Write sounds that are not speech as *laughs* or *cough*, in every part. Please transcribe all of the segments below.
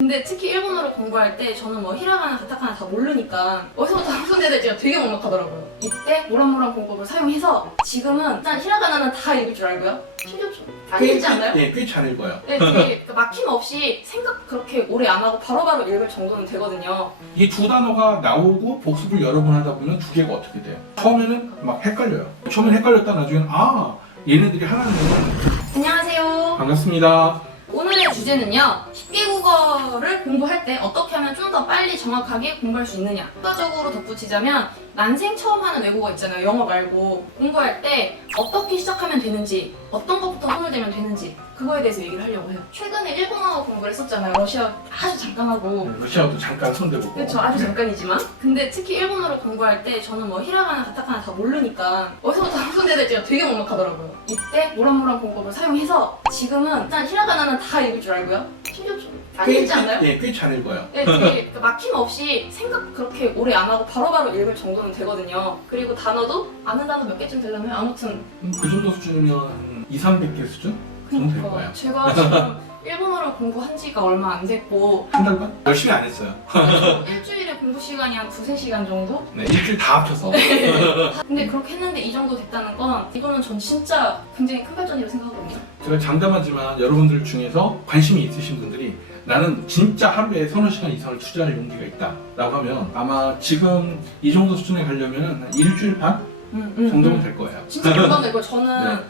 근데 특히 일본어를 공부할 때 저는 뭐 히라가나 가타카나 다 모르니까 어디서부터 손대야 될지가 되게 막막하더라고요. 이때 모란모란 공법을 사용해서 지금은 일단 히라가나는 다 읽을 줄 알고요. 심지어 좀안 읽지 않나요? 예, 꽤잘 읽어요. 네, 되게 그 막힘 없이 생각 그렇게 오래 안 하고 바로바로 읽을 정도는 되거든요. 이 두 단어가 나오고 복습을 여러 번 하다 보면 두 개가 어떻게 돼요? 처음에는 막 헷갈려요. 처음엔 헷갈렸다 나중에는 아 얘네들이 하나는 안녕하세요. 반갑습니다. 오늘의 주제는요. 10개 국어를 공부할 때 어떻게 하면 좀 더 빨리 정확하게 공부할 수 있느냐. 추가적으로 덧붙이자면 난생 처음 하는 외국어 있잖아요. 영어 말고 공부할 때 어떻게 시작하면 되는지 어떤 것부터 손을 대면 되는지 그거에 대해서 얘기를 하려고 해요. 최근에 일본어 공부를 했었잖아요. 러시아 아주 잠깐 하고 러시아도 잠깐 손대보고. 그렇죠. 아주 잠깐이지만. 근데 특히 일본어를 공부할 때 저는 뭐 히라가나 가타카나 다 모르니까 어디서부터 *laughs* 손대야 될지가 되게 막막하더라고요. 이때 모란모란 공법을 사용해서 지금은 일단 히라가나는 다 읽을 줄 알고요. 심지어 좀안 읽지 않나요? 예, 꽤 잘 읽어요. 네, *laughs* 되게 그 막힘 없이 생각 그렇게 오래 안 하고 바로바로 읽을 정도는 되거든요. 그리고 단어도 아는 단어 몇 개쯤 되려면 아무튼 음, 그 정도 수준이면 한 2, 300개 수준? 거예요. 제가 지금 일본어를 공부한 지가 얼마 안 됐고 한 달간? 열심히 안 했어요. 일주일에 공부 시간이 한 두세 시간 정도? 네, 일주일 다 합쳐서. *laughs* 근데 그렇게 했는데 이 정도 됐다는 건 이거는 전 진짜 굉장히 큰 발전이라고 생각하거든요. 제가 장담하지만 여러분들 중에서 관심이 있으신 분들이 나는 진짜 하루에 서너 시간 이상을 투자할 용기가 있다 라고 하면 아마 지금 이 정도 수준에 가려면 한 일주일 반 음, 음, 정도면 음. 될 거예요. 진짜 *laughs* 금방 되고 저는 네.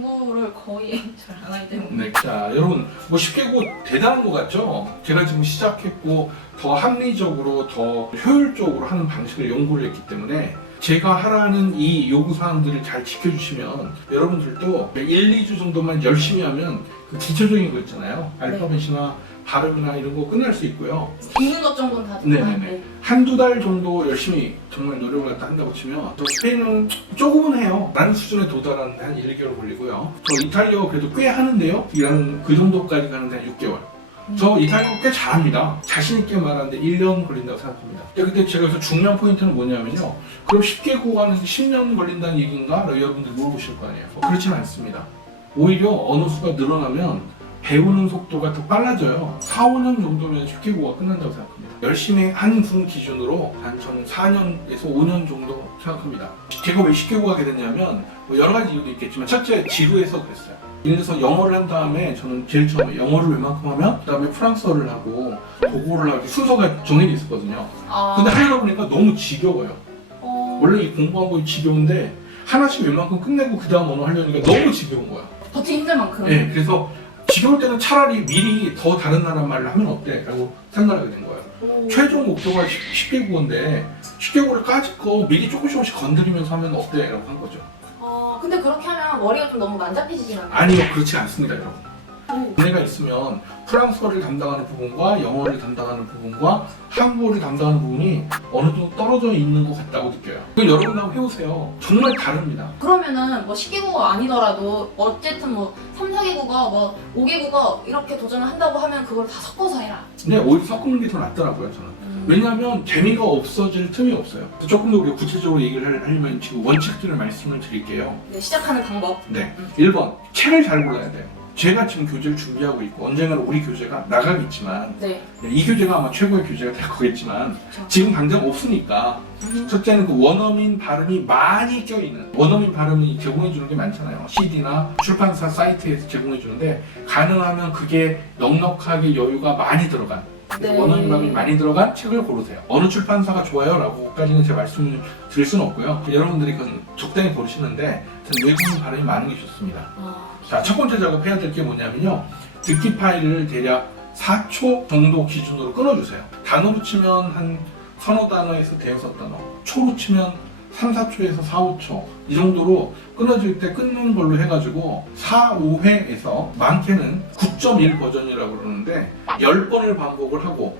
공부를 거의 *laughs* 잘 안 하기 때문에 네, 자 여러분 뭐 쉽게 고 대단한 것 같죠? 제가 지금 시작했고 더 합리적으로 더 효율적으로 하는 방식을 연구를 했기 때문에 제가 하라는 이 요구 사항들을 잘 지켜주시면 여러분들도 1, 2주 정도만 열심히 하면 그 기초적인 거 있잖아요. 알파벳이나 발음이나 이런 거 끝날 수 있고요. 읽는 것 정도는 다 네네네. 되는데 한두 달 정도 열심히 정말 노력을 갖다 한다고 치면 저 스페인은 조금은 해요. 나는 수준에 도달하는데 한 1, 2개월 걸리고요. 저 이탈리아 그래도 꽤 하는데요. 이런 그 정도까지 가는데 한 6개월. 저 이탈리아 꽤 잘합니다. 자신 있게 말하는데 1년 걸린다고 생각합니다. 근데 제가 여기서 중요한 포인트는 뭐냐면요. 그럼 10개 국어하는데 10년 걸린다는 얘기인가? 여러분들 물어보실 거 아니에요. 어, 그렇지는 않습니다. 오히려 언어 수가 늘어나면 배우는 속도가 더 빨라져요. 4, 5년 정도면 10개 국어가 끝난다고 생각합니다. 열심히 한 분 기준으로 한 저는 4년에서 5년 정도 생각합니다. 제가 왜 10개 국어가 됐냐면 뭐 여러 가지 이유도 있겠지만 첫째 지루해서 그랬어요. 예를 들어서 영어를 한 다음에 저는 제일 처음에 영어를 웬만큼 하면 그 다음에 프랑스어를 하고 독어를 하고 순서가 정해져 있었거든요. 아, 근데 하려다 보니까 너무 지겨워요. 어, 원래 이 공부한 거 지겨운데 하나씩 웬만큼 끝내고 그 다음 언어 하려니까 너무 지겨운 거야. 버티기 힘들 만큼 네, 그래서 지겨울 때는 차라리 미리 더 다른 나라 말을 하면 어때? 라고 생각하게 된 거예요. 오. 최종 목표가 10, 개 국어인데 10개 국어를 까짓 거 미리 조금씩 조금씩 건드리면서 하면 어때? 라고 한 거죠. 어, 근데 그렇게 하면 머리가 좀 너무 난잡해지진 않아요? 아니요, 그렇지 않습니다, 여러분. 오. 은혜가 있으면 프랑스어를 담당하는 부분과 영어를 담당하는 부분과 한국어를 담당하는 부분이 어느 정도 떨어져 있는 것 같다고 느껴요. 그 여러분 한번 해보세요. 정말 다릅니다. 그러면은 뭐 10개 국어 아니더라도 어쨌든 뭐 3, 4개 국어, 뭐 5개 국어 이렇게 도전을 한다고 하면 그걸 다 섞어서 해라. 근데 오히려 섞는 게 더 낫더라고요, 저는. 왜냐하면 재미가 없어질 틈이 없어요. 조금 더 우리가 구체적으로 얘기를 할- 하려면 지금 원칙들을 말씀을 드릴게요. 네, 시작하는 방법. 네. 음. 1번, 책을 잘 골라야 돼요. 제가 지금 교재를 준비하고 있고 언젠가는 우리 교재가 나가겠지만 네. 이 교재가 아마 최고의 교재가 될 거겠지만 그렇죠. 지금 당장 없으니까 음. 첫째는 그 원어민 발음이 많이 껴있는 원어민 발음이 제공해 주는 게 많잖아요. CD나 출판사 사이트에서 제공해 주는데 가능하면 그게 넉넉하게 여유가 많이 들어간 네. 원어민 발음이 많이 들어간 책을 고르세요. 어느 출판사가 좋아요라고까지는 제가 말씀을 드릴 수는 없고요. 여러분들이 그건 적당히 고르시는데 하여튼 외국인 발음이 많은 게 좋습니다. 아, 자, 첫 번째 작업해야 될 게 뭐냐면요. 듣기 파일을 대략 4초 정도 기준으로 끊어주세요. 단어로 치면 한 서너 단어에서 대여섯 단어, 초로 치면 3, 4초에서 4, 5초 이 정도로 끊어질 때 끊는 걸로 해가지고 4, 5회에서 많게는 9.1 버전이라고 그러는데 10번을 반복을 하고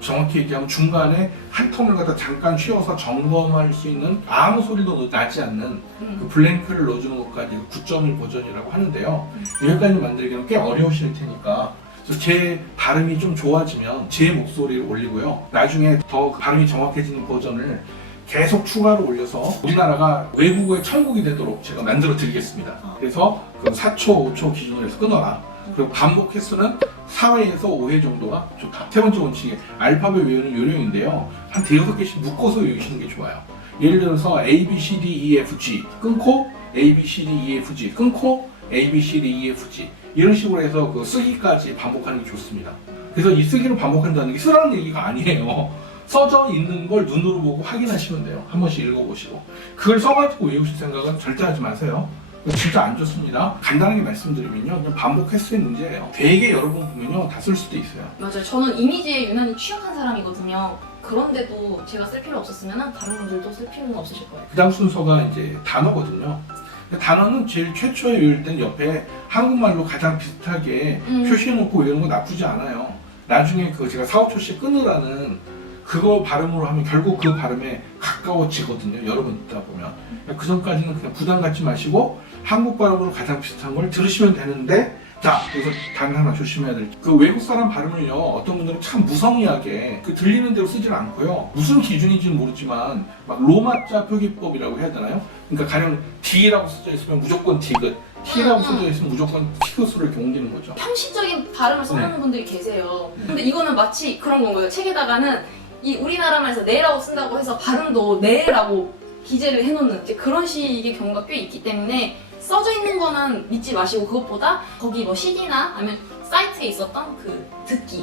정확히 얘기하면 중간에 한 텀을 갖다 잠깐 쉬어서 점검할 수 있는 아무 소리도 나지 않는 그 음. 블랭크를 넣어주는 것까지 9.1 버전이라고 하는데요. 여기까지 만들기는 꽤 어려우실 테니까 제 발음이 좀 좋아지면 제 목소리를 올리고요. 나중에 더 발음이 정확해지는 버전을 계속 추가로 올려서 우리나라가 외국어의 천국이 되도록 제가 만들어 드리겠습니다. 그래서 그 4초, 5초 기준으로 해서 끊어라. 그리고 반복 횟수는 4회에서 5회 정도가 좋다. 세 번째 원칙이 알파벳 외우는 요령인데요. 한 대여섯 개씩 묶어서 외우시는 게 좋아요. 예를 들어서 A, B, C, D, E, F, G 끊고 A, B, C, D, E, F, G 끊고 A, B, C, D, E, F, G 이런 식으로 해서 그 쓰기까지 반복하는 게 좋습니다. 그래서 이 쓰기를 반복한다는 게 쓰라는 얘기가 아니에요. 써져 있는 걸 눈으로 보고 확인하시면 돼요. 한 번씩 읽어보시고. 그걸 써가지고 외우실 생각은 절대 하지 마세요. 진짜 안 좋습니다. 간단하게 말씀드리면요. 그냥 반복 횟수의 문제예요. 되게 여러 번 보면요. 다 쓸 수도 있어요. 맞아요. 저는 이미지에 유난히 취약한 사람이거든요. 그런데도 제가 쓸 필요 없었으면 다른 분들도 쓸 필요는 없으실 거예요. 그 다음 순서가 이제 단어거든요. 단어는 제일 최초에 외울 땐 옆에 한국말로 가장 비슷하게 음. 표시해놓고 외우는 거 나쁘지 않아요. 나중에 그 제가 사업초시 끊으라는 그거 발음으로 하면 결국 그 발음에 가까워지거든요. 여러 번 듣다 보면. 그 전까지는 그냥 부담 갖지 마시고 한국 발음으로 가장 비슷한 걸 들으시면 되는데 자, 여기서 단 하나 조심해야 될. 그 외국 사람 발음을요, 어떤 분들은 참 무성의하게 그 들리는 대로 쓰질 않고요. 무슨 기준인지는 모르지만 막 로마자 표기법이라고 해야 되나요? 그러니까 가령 D라고 써져 있으면 무조건 디귿, T라고 음, 음. 써져 있으면 무조건 티귿으로 이렇게 옮기는 거죠. 형식적인 발음을 네. 써놓는 분들이 계세요. 근데 이거는 마치 그런 건 거예요. 책에다가는 이 우리나라말에서 네라고 쓴다고 해서 발음도 네라고 기재를 해놓는 이제 그런 식의 경우가 꽤 있기 때문에 써져 있는 거는 믿지 마시고 그것보다 거기 뭐 CD나 아니면 사이트에 있었던 그 듣기.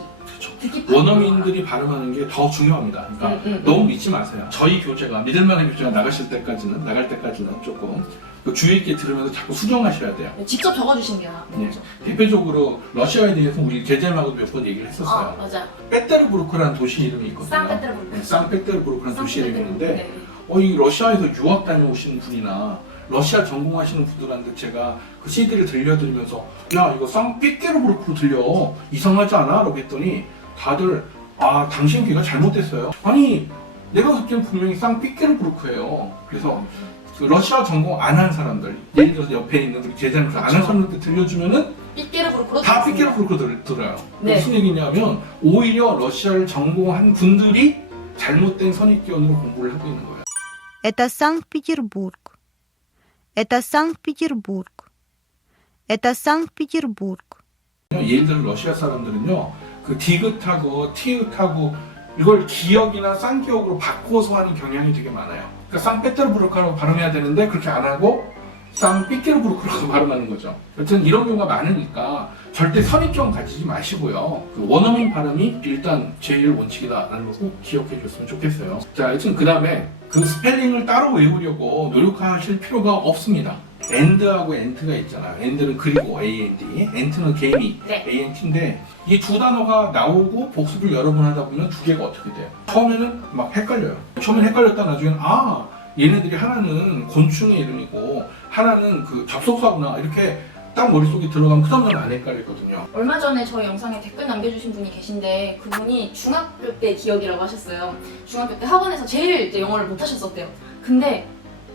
듣기. 원어민들이 발음하는 게 더 중요합니다. 그러니까 음, 음, 음. 너무 믿지 마세요. 저희 교재가 믿을 만한 교재가 나가실 때까지는 나갈 때까지는 조금 그 주의 있게 들으면서 자꾸 수정하셔야 돼요. 직접 적어주신 게 나- 네. 죠 대표적으로 러시아에 대해서 우리 제자님하고도 몇 번 얘기를 아 했었어요. 맞아. 페테르부르크라는 도시 이름이 있거든요. 산페테르부르크. 네, 산페테르부르크라는 도시 이름이 있는데 네. 어, 이 러시아에서 유학 다녀오신 분이나 러시아 전공하시는 분들한테 제가 그 CD를 들려드리면서 야 이거 상피테르부르크로 들려 이상하지 않아? 라고 했더니 다들 아 당신 귀가 잘못됐어요 아니 내가 듣기엔 분명히 상피테르부르크예요 그래서 그 러시아 전공 안 한 사람들 예를 들어서 옆에 있는 우리 제자님들 안 한 그렇죠. 사람한테 들려주면은 삐끼르부르크로 다 들었습니다. 피케르부르크로 들- 들어요 네. 무슨 얘기냐면 오히려 러시아를 전공한 분들이 잘못된 선입견으로 공부를 하고 있는 거예요 Это Санкт-Петербург. Это Санкт-Петербург. Это Санкт-Петербург. 예를 들어 러시아 사람들은요 그 디귿하고 티읕하고 이걸 기억이나 쌍기억으로 바꿔서 하는 경향이 되게 많아요. 그러니까 상페테르부르크라고 발음해야 되는데 그렇게 안 하고 상피케르부르크라고 *laughs* 발음하는 거죠. 여튼 이런 경우가 많으니까 절대 선입견 가지지 마시고요. 그 원어민 발음이 일단 제일 원칙이다라는 걸꼭 기억해 줬으면 좋겠어요. 자 여튼 그 다음에 그 스펠링을 따로 외우려고 노력하실 필요가 없습니다 and하고 ant가 있잖아요 and는 그리고 and ant는 개미 네. ant인데 이 두 단어가 나오고 복습을 여러 번 하다 보면 두 개가 어떻게 돼요? 처음에는 막 헷갈려요. 처음엔 헷갈렸다 나중에는 아 얘네들이 하나는 곤충의 이름이고 하나는 그 접속사구나 이렇게 딱 머릿속에 들어가면 그 다음에는 안 헷갈리거든요. 얼마 전에 저희 영상에 댓글 남겨주신 분이 계신데 그분이 중학교 때 기억이라고 하셨어요. 중학교 때 학원에서 제일 이제 영어를 못 하셨었대요. 근데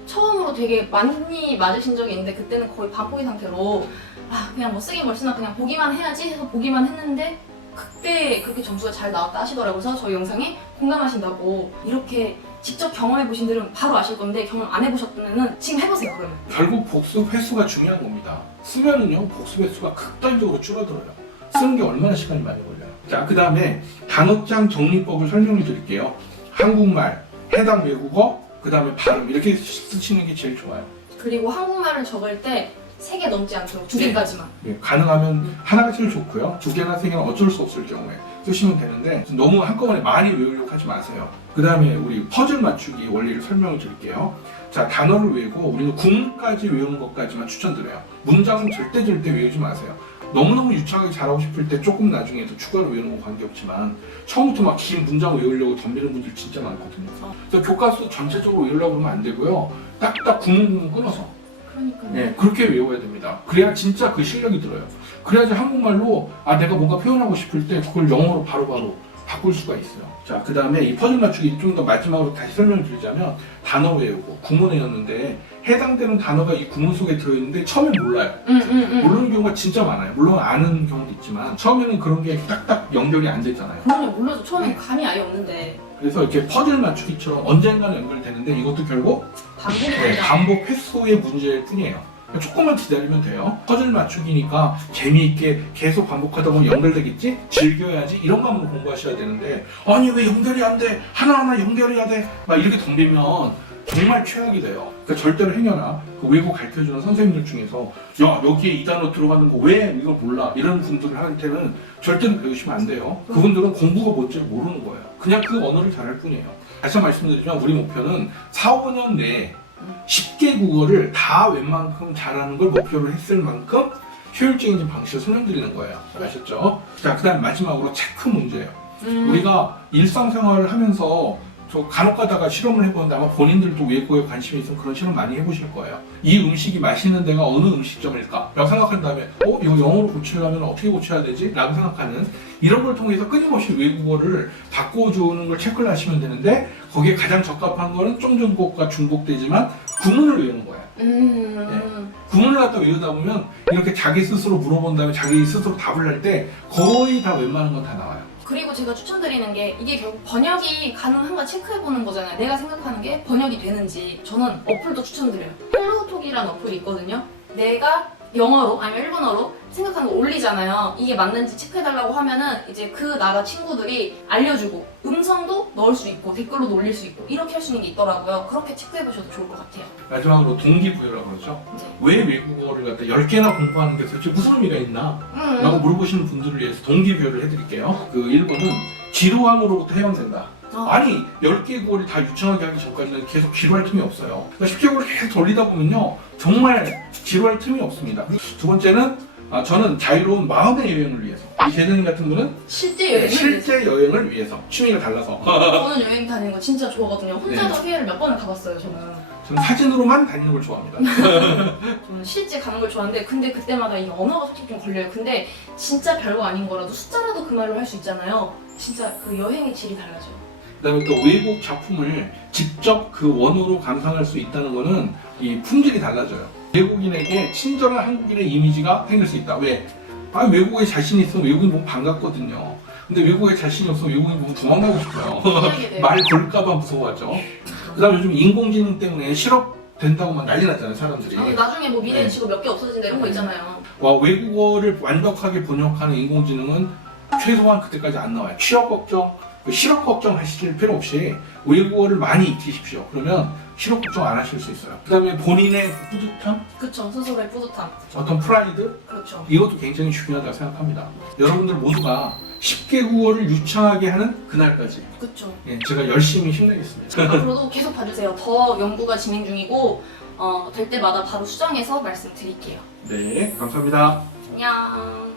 처음으로 되게 많이 맞으신 적이 있는데 그때는 거의 반포기 상태로 아 그냥 뭐 쓰긴 뭘 쓰나 그냥 보기만 해야지 해서 보기만 했는데 그때 그렇게 점수가 잘 나왔다 하시더라고요. 그래서 저희 영상에 공감하신다고 이렇게 직접 경험해 보신 분들은 바로 아실 건데 경험 안 해보셨다면 지금 해보세요 그러면. 결국 복습 횟수가 중요한 겁니다. 쓰면은요 복습 횟수가 극단적으로 줄어들어요. 쓰는 게 얼마나 시간이 많이 걸려요. 자, 그 다음에 단어장 정리법을 설명해 드릴게요. 한국말, 해당 외국어, 그 다음에 발음 이렇게 쓰시는 게 제일 좋아요. 그리고 한국말을 적을 때 세 개 넘지 않도록 두 네. 개까지만. 예, 가능하면 하나가 제일 좋고요. 두 개나 세 개는 어쩔 수 없을 경우에 쓰시면 되는데 너무 한꺼번에 많이 외우려고 하지 마세요. 그 다음에 우리 퍼즐 맞추기 원리를 설명을 드릴게요. 자, 단어를 외우고 우리는 구문까지 외우는 것까지만 추천드려요. 문장은 절대 절대 외우지 마세요. 너무너무 유창하게 잘하고 싶을 때 조금 나중에 더 추가로 외우는 건 관계없지만 처음부터 막 긴 문장 외우려고 덤비는 분들 진짜 많거든요. 어. 그래서 교과서 전체적으로 외우려고 그러면 안 되고요. 딱딱 구문구문 끊어서 그러니까요. 네, 그렇게 외워야 됩니다. 그래야 진짜 그 실력이 들어요. 그래야지 한국말로 아 내가 뭔가 표현하고 싶을 때 그걸 영어로 바로바로 바꿀 수가 있어요. 자, 그 다음에 이 퍼즐 맞추기 좀 더 마지막으로 다시 설명을 드리자면 단어 외우고 구문 외웠는데 해당되는 단어가 이 구문 속에 들어있는데 처음엔 몰라요. 응, 응, 응. 모르는 경우가 진짜 많아요. 물론 아는 경우도 있지만 처음에는 그런 게 딱딱 연결이 안 되잖아요. 그럼요, 몰라도 처음엔 감이 아예 없는데 그래서 이렇게 퍼즐 맞추기처럼 언젠가는 연결되는데 이것도 결국 반복이 네. 반복 횟수의 문제일 뿐이에요. 조금만 기다리면 돼요. 퍼즐 맞추기니까 재미있게 계속 반복하다 보면 연결되겠지? 즐겨야지 이런 마음으로 공부하셔야 되는데 아니 왜 연결이 안 돼? 하나하나 연결해야 돼? 막 이렇게 덤비면 정말 최악이 돼요. 그러니까 절대로 행여나 그 외국 가르쳐주는 선생님들 중에서 야 여기에 이 단어 들어가는 거 왜 이걸 몰라? 이런 분들한테는 절대로 배우시면 안 돼요. 그분들은 공부가 뭔지 모르는 거예요. 그냥 그 언어를 잘할 뿐이에요. 다시 말씀드리지만 우리 목표는 4, 5년 내에 10개 국어를 다 웬만큼 잘하는 걸 목표로 했을 만큼 효율적인 방식을 설명드리는 거예요. 아셨죠? 자, 그 다음 마지막으로 체크 문제예요. 음. 우리가 일상생활을 하면서 저 간혹 가다가 실험을 해보는데 아마 본인들도 외국에 관심이 있으면 그런 실험 많이 해보실 거예요. 이 음식이 맛있는 데가 어느 음식점일까? 라고 생각한 다음에 어? 이거 영어로 고치려면 어떻게 고쳐야 되지? 라고 생각하는 이런 걸 통해서 끊임없이 외국어를 바꿔주는 걸 체크를 하시면 되는데 거기에 가장 적합한 거는 쫑정국과 중복되지만 구문을 외우는 거예요. 음. 구문을 갖다 외우다 보면 이렇게 자기 스스로 물어본 다음에 자기 스스로 답을 할 때 거의 다 웬만한 건 다 나와요. 그리고 제가 추천드리는 게 이게 결국 번역이 가능한가 체크해보는 거잖아요. 내가 생각하는 게 번역이 되는지. 저는 어플도 추천드려요. 헬로톡이라는 어플이 있거든요. 내가 영어로 아니면 일본어로 생각하는 거 올리잖아요. 이게 맞는지 체크해달라고 하면은 이제 그 나라 친구들이 알려주고 음성도 넣을 수 있고 댓글로도 올릴 수 있고 이렇게 할 수 있는 게 있더라고요. 그렇게 체크해보셔도 좋을 것 같아요. 마지막으로 동기부여라고 그러죠. 이제. 왜 외국어를 갖다 10개나 공부하는 게 도대체 무슨 의미가 있나? 음. 라고 물어보시는 분들을 위해서 동기부여를 해드릴게요. 그 1번은 지루함으로부터 해방된다. 어. 아니 10개 국어를 다 유창하게 하기 전까지는 계속 지루할 틈이 없어요. 그러니까 10개 국어를 계속 돌리다 보면요. 정말 지루할 틈이 없습니다. 두 번째는 아, 저는 자유로운 마음의 여행을 위해서 이 재능님 같은 분은 실제 여행을 위해서. 실제 여행을 위해서 취미가 달라서 *laughs* 저는 여행 다니는 거 진짜 좋아하거든요. 혼자서 해외를 몇 번을 가봤어요, 저는. 저는 사진으로만 다니는 걸 좋아합니다. *laughs* 저는 실제 가는 걸 좋아하는데 근데 그때마다 이 언어가 솔직히 좀 걸려요. 근데 진짜 별거 아닌 거라도 숫자라도 그 말로 할 수 있잖아요. 진짜 그 여행의 질이 달라져요. 그다음에 또 외국 작품을 직접 그 원어로 감상할 수 있다는 거는 이 품질이 달라져요. 외국인에게 친절한 한국인의 이미지가 생길 수 있다. 왜? 아 외국에 자신 있으면 외국인 보면 반갑거든요. 근데 외국에 자신이 없으면 외국인 보면 도망가고 싶어요. 돼요. 말 걸까봐 무서워하죠. 그다음에 요즘 인공지능 때문에 실업 된다고 막 난리 났잖아요, 사람들이. 아, 나중에 뭐 미래 네. 직업 몇 개 없어진다 이런 거 있잖아요. 와 외국어를 완벽하게 번역하는 인공지능은 최소한 그때까지 안 나와요. 취업 걱정, 그 실업 걱정 하실 필요 없이 외국어를 많이 익히십시오. 그러면 실업 걱정 안 하실 수 있어요. 그다음에 본인의 뿌듯함, 그쵸, 스스로의 뿌듯함. 어떤 프라이드 그렇죠. 이것도 굉장히 중요하다고 생각합니다. 여러분들 모두가 10개 국어를 유창하게 하는 그날까지 그쵸. 예, 제가 열심히 힘내겠습니다. 앞으로도 계속 봐주세요. 더 연구가 진행 중이고 어, 될 때마다 바로 수정해서 말씀드릴게요. 네, 감사합니다. 안녕.